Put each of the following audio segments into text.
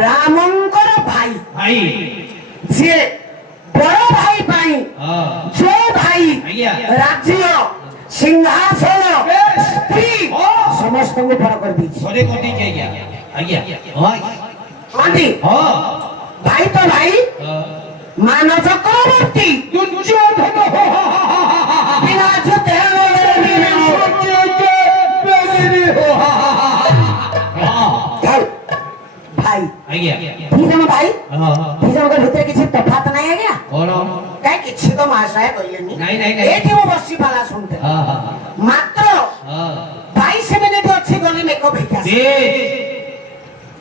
रामंकर भाई भाई जे बड़ भाई पाई जो भाई राज्य सिंहासन स्त्री समस्त को फरक कर दी थोड़े को दी क्या आज्ञा हां आंटी हां भाई तो भाई मानव चक्रवर्ती दुर्योधन बिना जुते भाई आज्ञा तीजन भाई हां तीजन के भीतर किसी तफात नहीं है क्या और काय किछि तो महाशय कहलेनी नहीं एठी वो बसी पाला सुनते हां मात्र 22 मिनिट अच्छी गली में को भेजा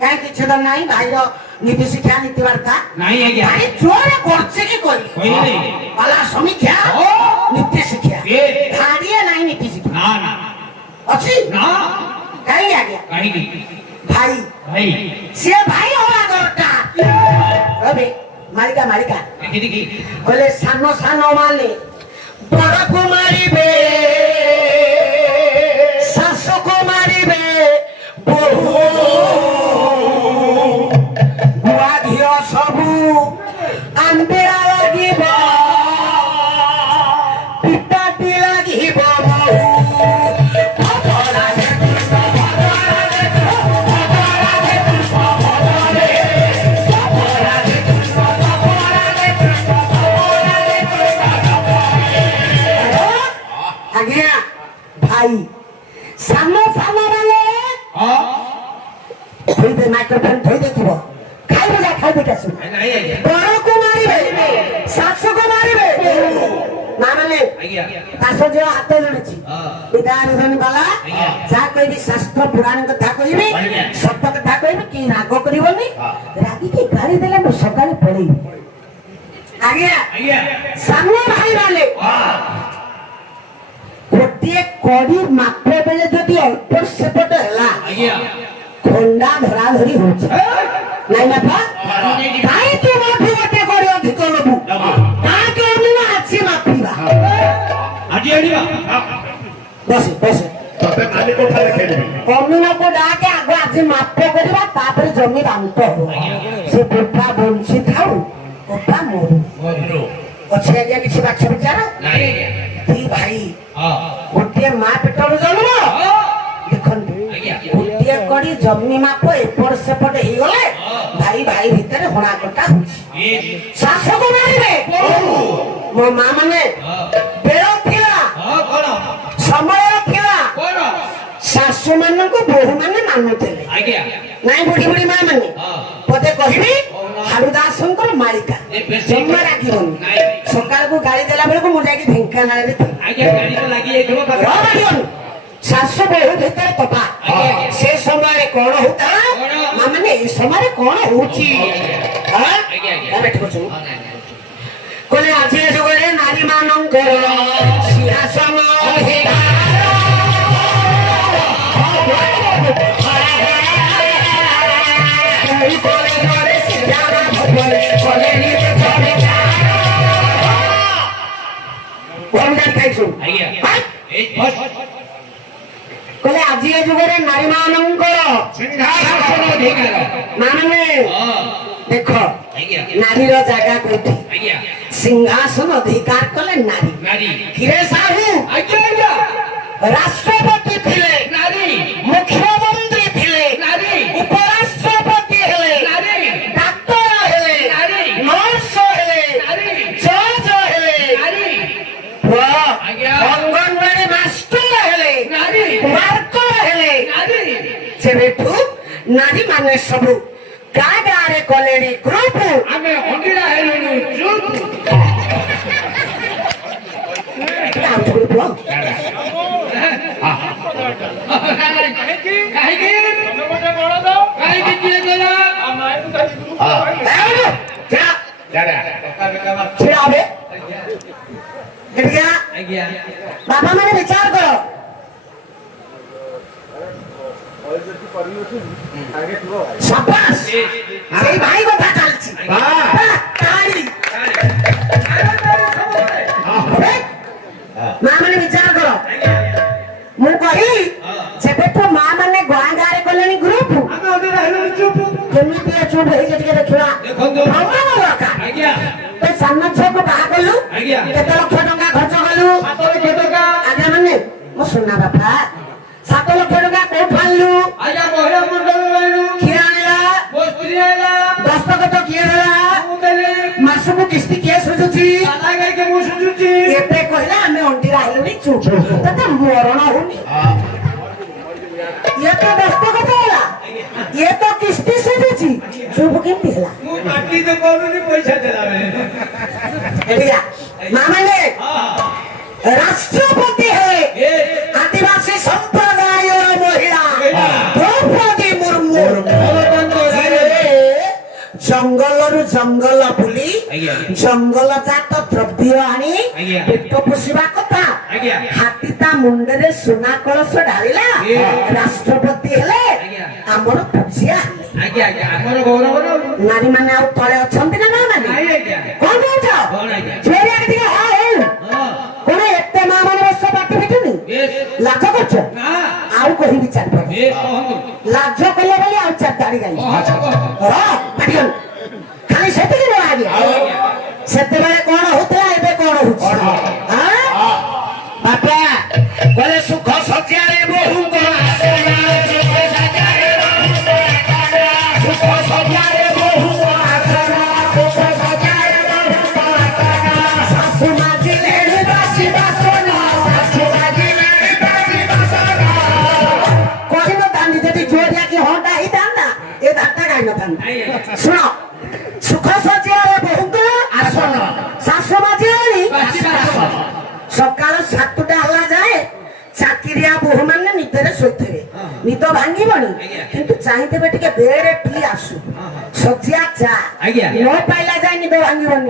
काय किछि तो नहीं भाई रो नीति शिक्षा नीति वार्ता नहीं है क्या भाई जोरे करছে কি কই कोई नहीं पाला समीक्षा नीति शिक्षा धाड़िए नहीं नीति शिक्षा ना ना अच्छी ना कहीं आ गया कहीं नहीं भाई भाई से भाई होला गोटा अबे मालिका मालिका देखी बोले सानो सानो माने बड़ कुमारी बे सासु कुमारी बे बहु बुआ धियो सबु आंबेरा लागिब पिताटी लागिब भाई सामने सामने वाले हां थोड़ी देर माइक्रोफोन थोड़ी देखिबो खाई दे कैसे नहीं है बड़ को मारिबे सासु को मारिबे ना माने आज्ञा तासो जे हाथ जोड़िछि हां विधान धन वाला जा कहबी शास्त्र पुराण कथा कहबी सत्य कथा कहबी कि राग करिवनी रागी की गाली देले मैं सकाळे पळेई आज्ञा सामने भाई वाले गोटे कड़ी मापे बेले जदि अल्प सेपट हैला खंडा धरा धरी होछ नाही मापा काई तू माफी गोटे कड़ी अधिक लबु का के ओनी ना अछि माफीबा आजी आडीबा बस तते नाली कोठा लेखेबी ओनी को डाके आगो आज मापे करबा तापर जमी बांत हो से बुढ़ा बंसी खाऊ ओपा मोरू अच्छे गया किसी बात विचार नहीं दी भाई हां गोटे मां पेटर जन्म देखन गोटे कड़ी जमी माप एपड़ सेपट हे गले भाई भाई भीतर होना कटा होछि सासु को मारिबे मो मां माने बेरो थिला हां कोन समय थिला कोन सासु मान को बहु माने मानुतेले आज्ञा नाही बुढ़ी बुढ़ी मां माने पते कहिबी हारुदासंकर मालिका जम्मा राखिबनी सकाळ को गाड़ी देला बेले को मुझा की भेंका नाले दे आज्ञा गाड़ी तो लगी है देखो रामायण सासु बहु भीतर तपा से समय कोन होता माने ए समय कोन होची हां आज्ञा बैठ को सुन कोले आजे जुगरे नारी मानंकर सिंहासन अधिकार कले आजी जुगरे नारी मानंकर सिंहासन अधिकार माने देख आज्ञा नारी रो जागा कोठी आज्ञा सिंहासन अधिकार कले नारी नारी किरे साहू आज्ञा राष्ट्रपति थिले नारी मुख्यमंत्री थिले नारी उपराष्ट्रपति हेले नारी डॉक्टर हेले नारी नर्स हेले नारी जज हेले नारी आज्ञा अंगनवाड़ी मास्टर हेले नारी वर्कर हेले नारी जेबेठू नारी माने सबु गाँ गाँ रे कलेनी ग्रुप आमे हंडीला हेलुनु चुप काम तो बोलो काहे की तुम मोटे बड़ा दो काहे की किए गला हमारे तो हां क्या छिड़ा बे गया आज्ञा बाबा माने विचार करो शाबाश সেই ভাই কথা চালছি তাড়ি মা মানে বিচার করো মু কহি সেবেঠু মা মানে গাঁ গাঁরে কলেনি গ্রুপ ଆମେ ଅଧେ ରହିଲୁ ଚୁପ କେମିତି ଚୁପ ହେଇକି ଟିକେ ଦେଖିବା ଦେଖନ୍ତୁ। ପ୍ରମାଣ ଦରକାର ଆଜ୍ଞା ତ ସାନ ଝିଅକୁ ବାହା କଲୁ ଆଜ୍ଞା। କେତେ ଲକ୍ଷ ଟଙ୍କା ଖର୍ଚ୍ଚ କଲୁ 7 ଲକ୍ଷ ଟଙ୍କା ଆଜ୍ଞା ମାନେ ମୋ ସୁନା ବାପା 7 ଲକ୍ଷ ଟଙ୍କା କୋଉଠୁ ଆଣିଲୁ ଆଜ୍ଞା ମହିଳା ମଣ୍ଡଳ ରହିଲୁ କିଏ ଆଣିଲା ମୋ ସ୍ତ୍ରୀ ଆଇଲା ଦସ୍ତଖତ କିଏ ଦେଲା ମୁଁ ଦେଲି ମାସକୁ କିସ୍ତି କିଏ ସୁଝୁଛି ସାଲା ଗାଈକି ମୁଁ ସୁଝୁଛି ଏବେ କହିଲା ଆମେ ଅଣ୍ଡିରା ହେଲୁଣି ଚୁପ ତତେ ମରଣ ହଉନି ଇଏ ତ ଦସ୍ତଖତ ହେଲା ଇଏ ତ କିସ୍ତି ସୁଝୁଛି ଚୁପ କେମିତି ହେଲା ମୁଁ ପାଟି ତ କରୁନି ପଇସା ଦେଲା ବେଳେ ଏଠିକା ମାମାନେ ରାଷ୍ଟ୍ରପତି ହେଲେ ଏ आदिवासी संप्रदाय महिला द्रौपदी मुर्मू जंगल जंगल बुली आज्ञा। जंगल जात द्रव्य आनी आज्ञा। पेट पोषिबा कथा आज्ञा। हाथी ता मुंडरे सुना कलश ढालिला राष्ट्रपति हेले आज्ञा। आमर पूजिया ଆଜ୍ଞା ଆଜ୍ଞା ଆମର ଗୌରବ ନା नारी माने आउ तळे अछंती ना ना माने ନାଇଁ ଆଜ୍ଞା कोन बोलछ କଣ ଆଜ୍ଞା झेरिया ଟିକେ हा हे ହଁ कोन एते मा माने बस पाटी फिटुनी ବେଶ लाज करछ ନା आउ कहि विचार कर ବେଶ କହନ୍ତୁ लाज कले बोली आउ चार दाड़ी गाई ଆଚ୍ଛା पाटियन खाली सेतिକି न आगे सेते बेले कोन होतला एबे कोन होछ हां बापा कोले सुख सज्या रे बहु को आसना सुख सज्या रे बहु को आसना सुख सज्या रे बहु को आसना सुख सज्या रे बहु को आसना सासु माजी लेडी बासी बासना सासु माजी लेडी बासी बासना कहिनो दांडी जदी जोरिया की होंडा ही दांडा ए दांडा गाई न दांडा सुनो सुख सज्या रे बहु को आसना सासु माजी लेडी ବାସି ବାସ ସକାଳ 7ଟା ହେଲା ଯାଏ ଚାକିରିଆ ବୋହୂ ମାନେ ନିଦରେ ଶୋଇଥିବେ ନିଦ ଭାଙ୍ଗିବନି କିନ୍ତୁ ଚାହିଁଥିବେ ଟିକେ ବେଡେ ଟି ଆସୁ ସଜିଆ ଚା ଆଜ୍ଞା। ନ ପାଇଲା ଯାଏ ନିଦ ଭାଙ୍ଗିବନି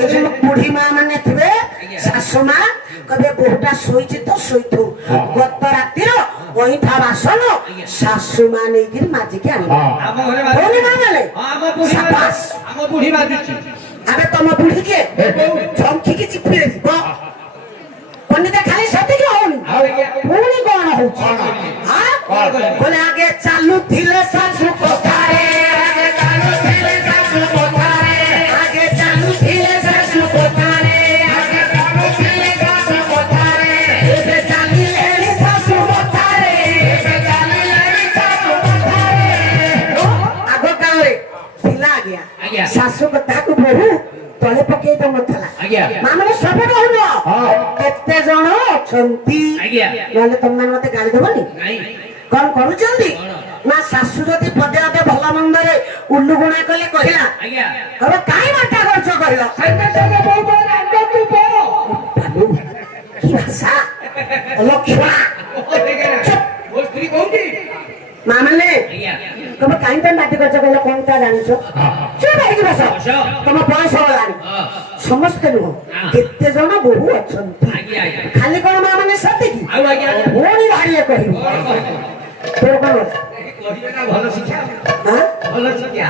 ଏ ଯୋଉ ବୁଢୀ ମା ମାନେ ଥିବେ ଶାଶୁ ମା କହିବେ ବୋହୂଟା ଶୋଇଛି ତ ଶୋଇଥଉ ଗତ ରାତିର ଅଇଁଠା ବାସନ ଶାଶୁ ମା ନେଇକିରି ମାଜିକି ଆଣିବେ ଆମ ଘରେ ହଉନି ମା ମାନେ ଆମ ବୁଢୀ ସାବାସ୍। ଆମ ବୁଢୀ ବାଜୁଛି ଆବେ ତମ ବୁଢୀ କିଏ ଝଙ୍କିକି ଚିପି ଦେବ ପଣ୍ଡିତ ଖାଲି ସେତିକି ହଉନି ପୁଣି କଣ ହଉଛି ବୋଲେ ଆଗେ ଚାଲୁଥିଲେ ଶାଶୁ କଥାରେ ଆଗେ ଚାଲୁଥିଲେ ଶାଶୁ କଥାରେ ଆଗେ ଚାଲୁଥିଲେ ଶାଶୁ କଥାରେ ଆଗେ ଚାଲୁଥିଲେ ଶାଶୁ କଥାରେ ଏବେ ଚାଲିଲେଣି ଶାଶୁ କଥାରେ ଏବେ ଚାଲିଲେଣି ଶାଶୁ କଥାରେ ଆଗ କାଳରେ ଥିଲା ଆଜ୍ଞା। ଆଜ୍ଞା ଶାଶୁ କଥାକୁ ବହୁ ତଳେ ପକେଇ ଦଉନଥିଲା ଆଜ୍ଞା ମାନେ ସବୁ ରହୁନ କେତେ ଜଣ ଅଛନ୍ତି ଆଜ୍ଞା ନହେଲେ ତମେ ମତେ ଗାଳି ଦେବନି ନାଇଁ କଣ କରୁଛନ୍ତି ନା ଶାଶୁ ଯଦି ପଦେ ଅଧେ ଭଲ ମନ୍ଦରେ ଉଲ୍ଲୁ ଗୁଣା କଲେ କହିଲା ଆଜ୍ଞା હવે କାଇଁ ମାଟା କରୁଛ କହିଲ ସାଙ୍ଗେ ସାଙ୍ଗେ ବୋଉ ବୋଉ ରାଣ୍ଡ ତୁ ବୋଉ କି ଭାଷା ଲକ୍ଷ୍ମା ମୋ ସ୍ତ୍ରୀ କହୁଛି ମା ମାନେ ଆଜ୍ଞା ତମେ କାଇଁ ତମେ ମାଟି କରୁଛ କହିଲ କଣ ତା ଜାଣିଛ ଚୁପ ହେଇକି ବସ ତମ ବୟସ ହେଲାଣି ସମସ୍ତେ ନୁହଁ କେତେ ଜଣ ବୋହୂ ଅଛନ୍ତି ଆଜ୍ଞା ଆଜ୍ଞା ଖାଲି କଣ ମା ମାନେ ସେତିକି ଆଉ ଆଜ୍ଞା ପୁଣି ଭାରିଏ କହିବୁ ତୋର କଣ ଅଛି? କହିବେ ନା ଭଲ ଶିକ୍ଷା ହାଁ? ଭଲ ଶିକ୍ଷା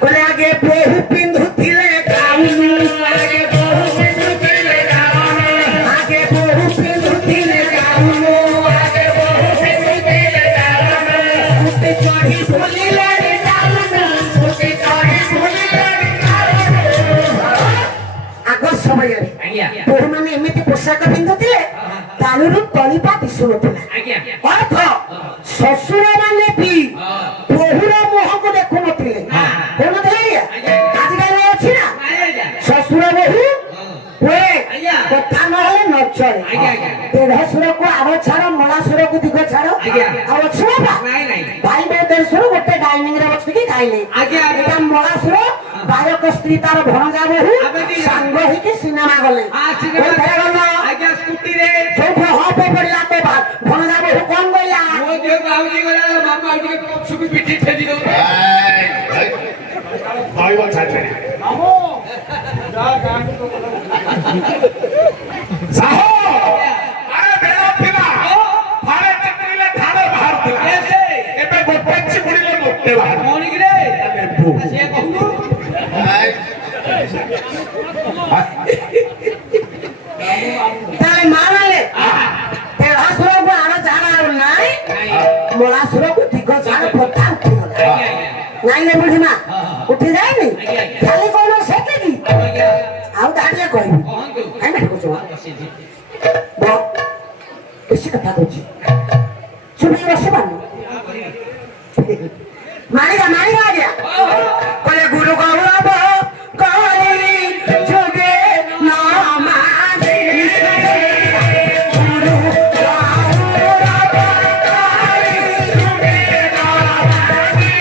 କହିଲେ ଆଗେ ବୋହୂ ପିନ୍ଧୁଥିଲେ ଗାଉନ ଆଗେ ବୋହୂ ପିନ୍ଧୁଥିଲେ ଗାଉନ ଆଗେ ବୋହୂ ପିନ୍ଧୁଥିଲେ ଗାଉନ ଆଗେ ବୋହୂ ପିନ୍ଧୁଥିଲେ ଗାଉନ ସ୍କୁଟି ଚଢି ବୁଲିଲେଣି ଗାଉନ ସ୍କୁଟି ଚଢି ବୁଲିଲେଣି ଗାଉନ ଆଗ ସମୟରେ ଆଜ୍ଞା ବୋହୂ ମାନେ ଏମିତି ପୋଷାକ ପିନ୍ଧୁଥିଲେ ତାଳୁରୁ ତଳିପା ଦିଶୁନଥିଲା ଆଜ୍ଞା ଅର୍ଥ ଶ୍ୱଶୁର ମାନେ ବି ବୋହୂର ମୁହଁକୁ ଦେଖୁନଥିଲେ ଦେଖୁନଥିଲେ ଆଜିକାଲି ଅଛି ନା ନାଇଁ ଆଜ୍ଞା ଶ୍ୱଶୁର ବୋହୂ ହୁଏ ଆଜ୍ଞା। କଥା ନହେଲେ ନ ଚଳେ ଆଜ୍ଞା, ଆଜ୍ଞା। ଦେଢଶୁରକୁ ଆଗ ଛାଡ ମଳାଶୁରକୁ ଦିଗ ଛାଡ ଆଜ୍ଞା। ଆଉ ଅଛି ବାପା ନାଇଁ ନାଇଁ ଭାଇ ବୋଉ ଦେଢଶୁର ଗୋଟେ ଡାଇନିଂ ରେ ବସିକି ଖାଇଲେ ଆଜ୍ଞା, ଆଜ୍ଞା। ଏଟା ମଳାଶୁର ବାଳକ ସ୍ତ୍ରୀ ତାର ଭଣଜା ବୋହୂ ଆମେ ଦି ଜଣ। ସାଙ୍ଗ ହେଇକି ସିନେମା ଗଲେ କୋଉଥିରେ ଗଲ ଆଜ୍ଞା ସ୍କୁଟିରେ ଯୋଉଠି ହପ ପଡିଲା ତ ଭଣଜା ବୋହୂ କଣ କହିଲା ମୋ ଦେହକୁ ଆଉଜି ଗଲା ମାମା ଆଉ ଟିକେ ପଛକୁ ପିଠି ଠେଲି ଦଉ କହିବ ଛାଡ଼ି ମାମୁ ଯା ଗାଁକୁ ସାହ ଆରେ ବେଳ ଥିଲା ଥରେ ଚିପୁଡ଼ିଲେ ଧାର ବାହାରୁଥିଲା ଏବେ ଗୋଟେ ଚିପୁଡ଼ିଲେ ଗୋଟେ ବାହାରୁ ମଣିକିରେ ସିଏ କହୁନୁ ତାହେଲେ ମା ମାନେ ଦେଢଶୁରକୁ ଆଣ ଝାଡ ଆଉ ନାଇଁ ମଳାଶୁରକୁ ଦିଗ ଝାଡ ପଥା ଉଠିଗଲା ନାଇଁ ରେ ବୁଢ଼ୀମା ଉଠି ଯାଏନି ଖାଲି କଣ ସେତିକି ଆଜ୍ଞା ଆଉ ଦାঁଡ଼ିଏ କହିବି କହନ୍ତୁ କାଇଁ ବେଠ କରୁଛୁ ମା? ବସିଛି ବେଶୀ କଥା କହୁଛି ଶୁଣିକି ବସିବାନି ମାରିବା ମାରିବା ଆଜ୍ଞା କହିଲେ ଗୁରୁ ଗୌରବ କରି ଯୋଗେ ନ ମାରି ଗୁରୁ ଗୌରବ କରି ଯୋଗେ ନ ମାରି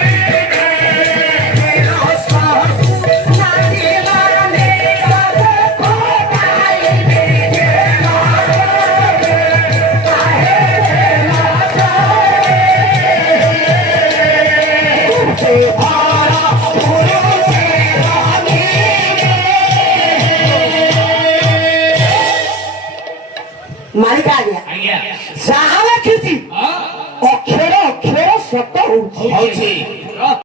ନାରୀମାନେ କୋଟାଇବେ ସେ ଭାର